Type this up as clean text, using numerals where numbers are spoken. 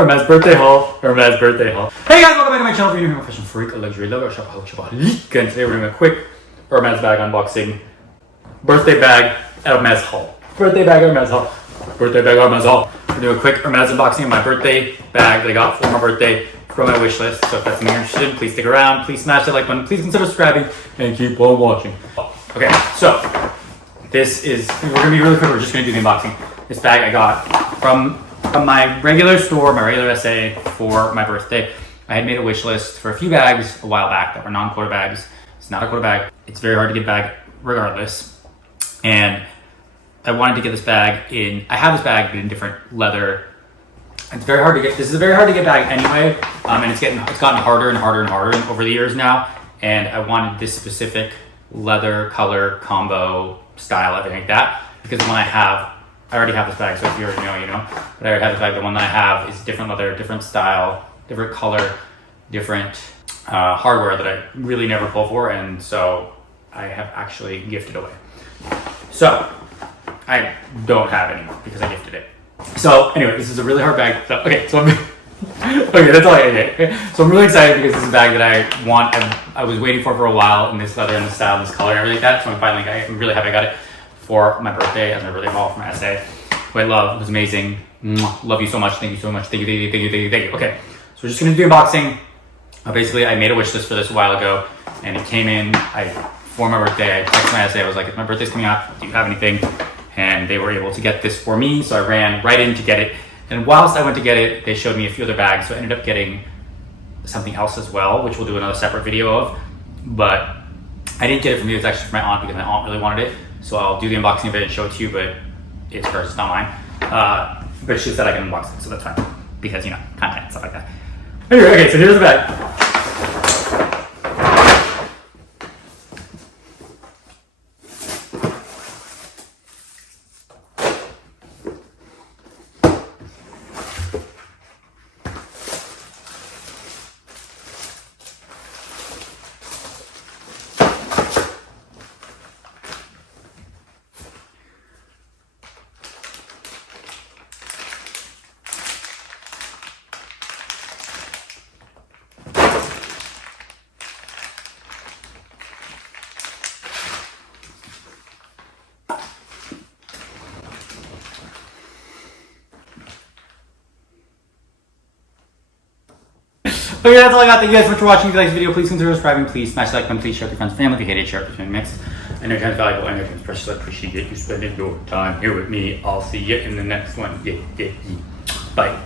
Hermes birthday haul. Hermes birthday haul. Hey guys, welcome back to my channel. If you're new here, I'm a fashion freak, a luxury lover, shopaholic, Shopaholique, and today we're doing a quick Hermes bag unboxing. Birthday bag Hermes haul. Birthday bag Hermes haul. Birthday bag Hermes haul. We're doing a quick Hermes unboxing of my birthday bag that I got for my birthday from my wish list. So if that's something you're interested in, please stick around. Please smash that like button. Please consider subscribing and keep on watching. Okay, so this is, we're gonna be really quick. We're just gonna do the unboxing. This bag I got from my regular store, my regular SA for my birthday. I had made a wish list for a few bags a while back that were non-quarter bags. It's not a quarter bag. It's very hard to get a bag regardless. And I wanted to get this bag in, I have this bag in different leather. It's very hard to get, this is a very hard to get bag anyway. And it's gotten harder and harder and harder over the years now. And I wanted this specific leather, color, combo, style, everything like that. Because the one I already have this bag, so if you already know, you know. But I already have this bag. The one that I have is different leather, different style, different color, different hardware that I really never pull for, and so I have actually gifted away. So I don't have anymore because I gifted it. So anyway, this is a really hard bag. So, okay, so okay, that's all I get. Okay. So I'm really excited because this is a bag that I want. I was waiting for a while in this leather and this style, and this color, and everything like that. So I'm really happy I got it for my birthday as my birthday haul from my SA. Who I love. It was amazing. Love you so much. Thank you so much. Thank you. Okay, so we're just gonna do unboxing. Basically, I made a wish list for this a while ago, and it came in for my birthday. I texted my SA. I was like, if my birthday's coming up, do you have anything? And they were able to get this for me, so I ran right in to get it. And whilst I went to get it, they showed me a few other bags, so I ended up getting something else as well, which we'll do another separate video of. But I didn't get it from you. It's actually from my aunt because my aunt really wanted it. So I'll do the unboxing of it and show it to you, but it's hers, it's not mine. But she said I can unbox it, so that's fine. Because, you know, content, stuff like that. Anyway, okay, so here's the bag. Okay, that's all I got. Thank you guys so much for watching. If you like this video, please consider subscribing. Please smash the like button. Please share with your friends and family. If you hate it, share it with your mix. I know your time's valuable. I know your time's precious. I appreciate you spending your time here with me. I'll see you in the next one. Yeah. Bye.